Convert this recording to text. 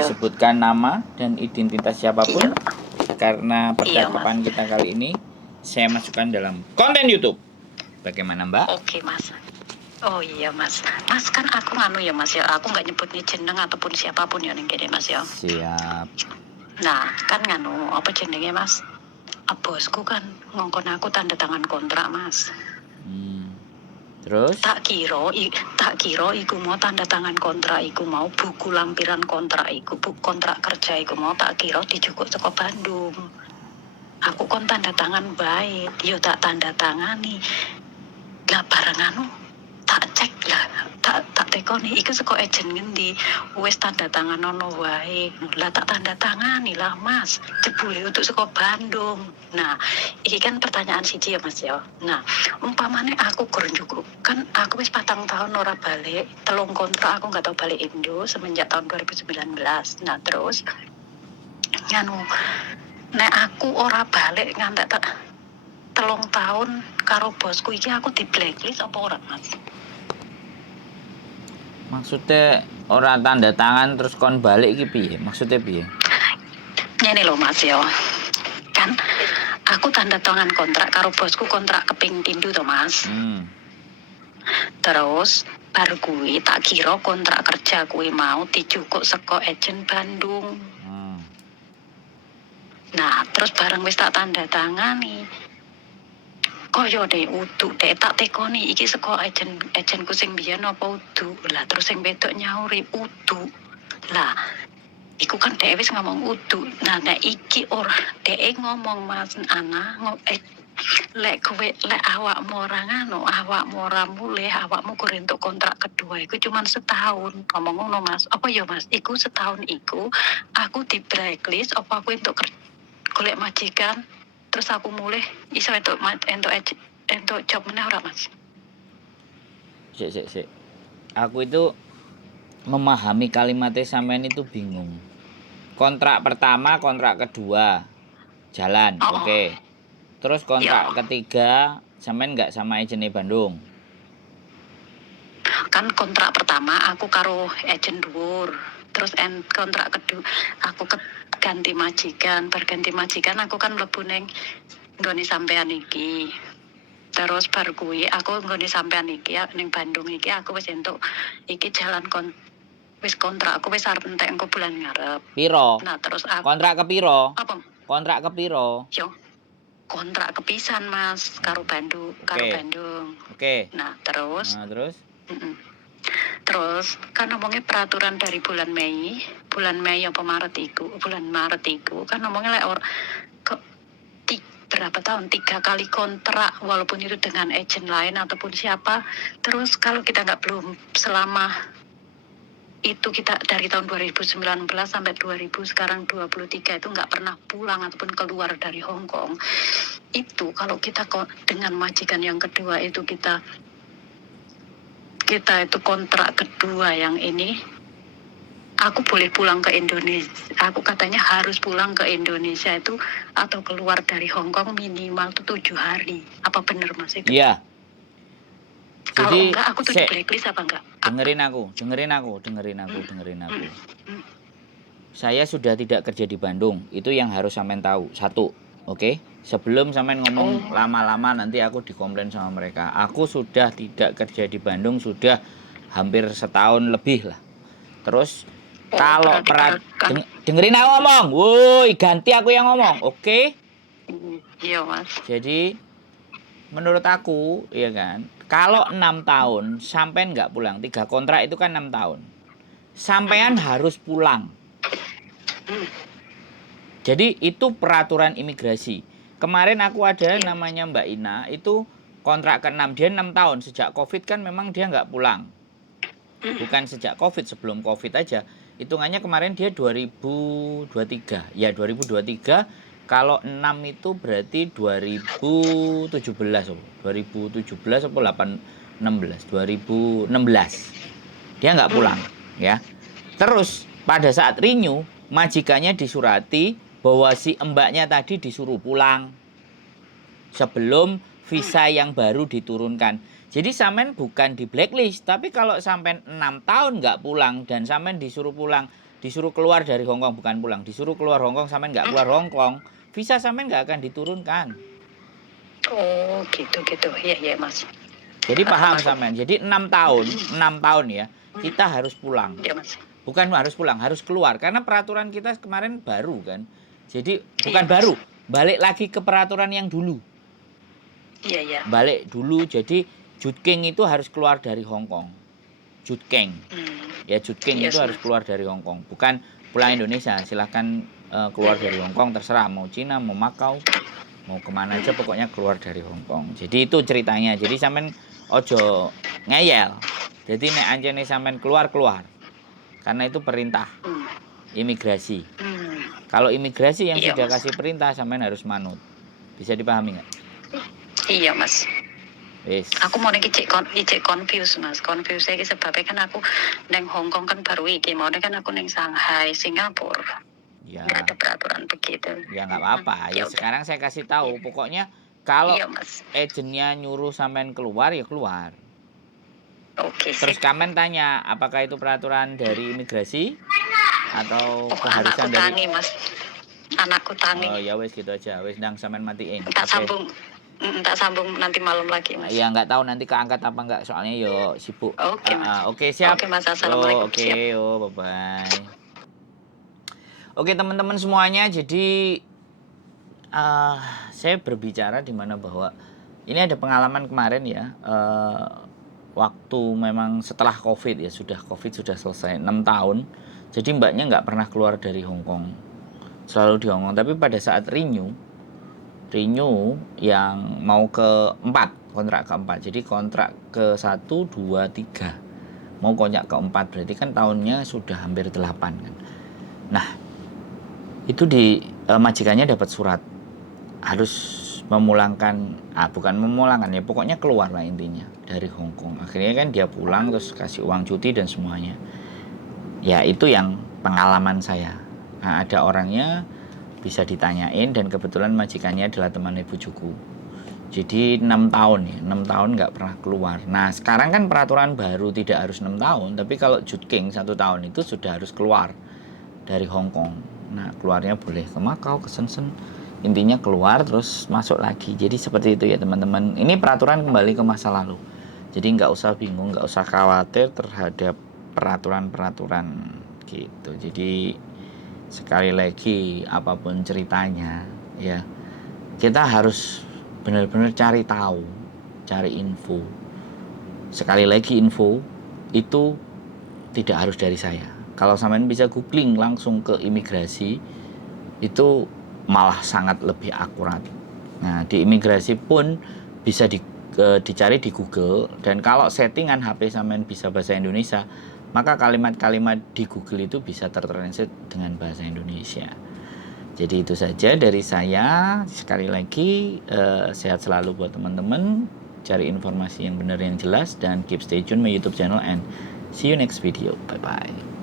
disebutkan nama dan identitas siapapun. Karena percakapan Mas. kita kali ini saya masukkan dalam konten YouTube. Bagaimana Mbak? Oke Mas. Oh iya Mas. Mas kan aku nganu ya Mas ya. Aku nggak nyebut nih jeneng ataupun siapapun ya ning kene Mas ya. Siap. Nah kan nganu apa jenenge Mas? Bosku kan ngongkon aku tanda tangan kontrak Mas. Terus? Tak kira iku mau tanda tangan kontrak iku mau buku lampiran kontrak iku kontrak kerja iku mau tak kira dijukuk saka Bandung. Aku kon tanda tangan bae, yo tak tanda tangani. Lah bareng anu tak cek lah, tak tekoni iku saka ejen ngendi. Wis tanda tangan ono wae. Lah tak tanda tangani lah Mas. Jebule untuk saka Bandung. Nah, iki kan pertanyaan siji ya Mas ya. Nah, umpamane aku gur njukuk, kan aku wis 4 tahun ora balik, 3 kontrak aku nggak tau balik Indo semenjak tahun 2019. Nah, terus nganu nek aku ora balik ngantek 3 tahun karo bosku iki aku di blacklist apa ora Mas? Maksudnya orang tanda tangan terus kon balik iki piye? Maksudnya piye? Ngene lho Mas ya. Kan aku tanda tangan kontrak karo bosku kontrak keping tindu to Mas. Terus baru kuwi tak kira kontrak kerja kuwi mau dijukuk saka ejen Bandung. Nah, terus bareng wis tak tanda tangani. Kaya deh udu deh tak tekoni iki saka ejenku sing biyen apa udu. Lah terus sing wedok nyauri udu. Lah iku kan dhek wis ngomong udu. Nah nek iki ora dhek ngomong Mas Ana lek kowe lek awakmu ora nganu, awakmu ora mulih, awakmu kudu entuk kontrak kedua iku cuman setahun. Ngomong ngono Mas. Apa ya Mas? Iku setahun iku aku di blacklist apa aku entuk golek majikan terus aku mulih iso entuk job meneh ora Mas? Sik. Aku itu memahami kalimatnya sampean itu bingung. Kontrak pertama, kontrak kedua jalan, oke. Terus kontrak ketiga sampean nggak sama ejen Bandung? Kan kontrak pertama aku karo ejen dhuwur. Terus kontrak kedua aku ganti majikan, berganti majikan aku kan mlebu ning nggone sampean iki. Terus baru kuwi aku nggone sampean iki ning Bandung iki aku wis entuk iki jalan wis kontrak aku wis arep entek engko bulan ngarep. Piro? Nah, terus aku kontrak ke piro? Apa? Kontrak ke piro? Yo. Kontrak kepisan Mas karo Bandung, Oke. Nah, terus Terus kan ngomongnya peraturan dari bulan Mei apa bulan Maret iku kan ngomongnya lek berapa tahun 3 kali kontrak walaupun itu dengan agen lain ataupun siapa. Terus kalau kita nggak belum selama itu kita dari tahun 2019 sampai 2000 sekarang 23 itu nggak pernah pulang ataupun keluar dari Hong Kong. Itu kalau kita dengan majikan yang kedua itu kita itu kontrak kedua yang ini aku boleh pulang ke Indonesia. Aku katanya harus pulang ke Indonesia itu atau keluar dari Hong Kong minimal tuh 7 hari. Apa benar Mas itu? Iya. Kalau enggak aku tuh di blacklist apa enggak? Dengerin aku. Saya sudah tidak kerja di Bandung. Itu yang harus sampean tahu. 1, oke? Sebelum sampean ngomong lama-lama nanti aku dikomplain sama mereka. Aku sudah tidak kerja di Bandung sudah hampir setahun lebih lah. Terus kalau dengerin aku ngomong. Woi, ganti aku yang ngomong, oke? Iya, Mas. Jadi menurut aku, ya kan, kalau 6 tahun sampean nggak pulang, 3 kontrak itu kan 6 tahun. Sampean harus pulang. Jadi itu peraturan imigrasi. Kemarin aku ada namanya Mbak Ina, itu kontrak ke-6, dia 6 tahun. Sejak Covid kan memang dia nggak pulang. Bukan sejak Covid, sebelum Covid aja. Hitungannya kemarin dia 2023. Ya 2023, kalau 6 itu berarti 2017. 2017 atau 2016. Dia nggak pulang, ya. Terus pada saat renew, majikannya disurati bahwa si mbaknya tadi disuruh pulang sebelum visa yang baru diturunkan. Jadi sampean bukan di blacklist, tapi kalau sampean 6 tahun nggak pulang dan sampean disuruh pulang disuruh keluar dari Hong Kong, bukan pulang, disuruh keluar Hong Kong, sampean nggak keluar Hong Kong, visa sampean nggak akan diturunkan. Oh, gitu. Iya, Mas. Jadi paham Mas. sampean. Jadi 6 tahun ya, kita harus pulang. Iya, Mas. Bukan harus pulang, harus keluar. Karena peraturan kita kemarin baru kan. Jadi bukan Iya, Mas. baru, balik lagi ke peraturan yang dulu. Iya. Balik dulu, jadi Jutkeng itu harus keluar dari Hong Kong. Jutkeng. Ya Jutkeng Yes, itu harus Mas. keluar dari Hong Kong. Bukan pulang Indonesia, silahkan keluar Iya. dari Hong Kong, terserah. Mau Cina, mau Makau, mau kemana aja, pokoknya keluar dari Hong Kong. Jadi itu ceritanya. Jadi sampean ojo ngeyel. Jadi nek anjene sampean keluar. Karena itu perintah imigrasi. Kalau imigrasi yang Iya, sudah Mas. kasih perintah, sampean harus manut. Bisa dipahami nggak? Iya, Mas. Wis. Aku mau icek confuse, Mas. Confuse iki sebabnya kan aku neng Hong Kong kan baru iki, mau kan aku neng Shanghai, Singapura. Ya. Nggak ada peraturan begitu. Ya nggak apa-apa. Ya udah. sekarang saya kasih tahu. Pokoknya kalau Iya, Mas. agennya nyuruh sampean keluar, ya keluar. Oke, Terus sip. kamen tanya, apakah itu peraturan dari imigrasi atau Oh, keharusan anakku dari? tangi, Mas. Anakku tangi. Oh ya wes gitu aja. Wes ndang sampean matiin. Tak Oke. sambung nanti malam lagi, Mas. Ya nggak tahu nanti keangkat apa nggak, soalnya yo sibuk. Oke, Mas. Oke siap. Oke, Mas. Assalamualaikum. Oke, Siap. bye bye. Oke teman-teman semuanya, jadi saya berbicara di mana bahwa ini ada pengalaman kemarin ya, waktu memang setelah COVID ya, COVID sudah selesai 6 tahun. Jadi mbaknya nggak pernah keluar dari Hong Kong, selalu di Hong Kong. Tapi pada saat renew yang mau kontrak keempat. Jadi kontrak ke 1, 2, 3 mau kontrak keempat, berarti kan tahunnya sudah hampir 8 kan. Nah itu di majikannya dapat surat harus memulangkan, bukan memulangkan ya, pokoknya keluar lah intinya dari Hong Kong. Akhirnya kan dia pulang, terus kasih uang cuti dan semuanya. Ya itu yang pengalaman saya. Nah, ada orangnya bisa ditanyain, dan kebetulan majikannya adalah teman ibu Juku. Jadi 6 tahun ya, 6 tahun nggak pernah keluar. Nah sekarang kan peraturan baru tidak harus 6 tahun, tapi kalau Jutkeng 1 tahun itu sudah harus keluar dari Hong Kong. Nah keluarnya boleh ke Makau, ke Shenzhen, intinya keluar terus masuk lagi. Jadi seperti itu ya teman-teman. Ini peraturan kembali ke masa lalu. Jadi nggak usah bingung, nggak usah khawatir terhadap peraturan-peraturan gitu. Jadi sekali lagi apapun ceritanya ya, kita harus benar-benar cari tahu, cari info. Sekali lagi info itu tidak harus dari saya. Kalau sampean bisa googling langsung ke imigrasi, itu malah sangat lebih akurat. Nah di imigrasi pun bisa dicari di Google, dan kalau settingan HP sampean bisa bahasa Indonesia, maka kalimat-kalimat di Google itu bisa tertranslate dengan bahasa Indonesia. Jadi itu saja dari saya. Sekali lagi sehat selalu buat teman-teman, cari informasi yang benar yang jelas, dan keep stay tune my YouTube channel, and see you next video. Bye bye.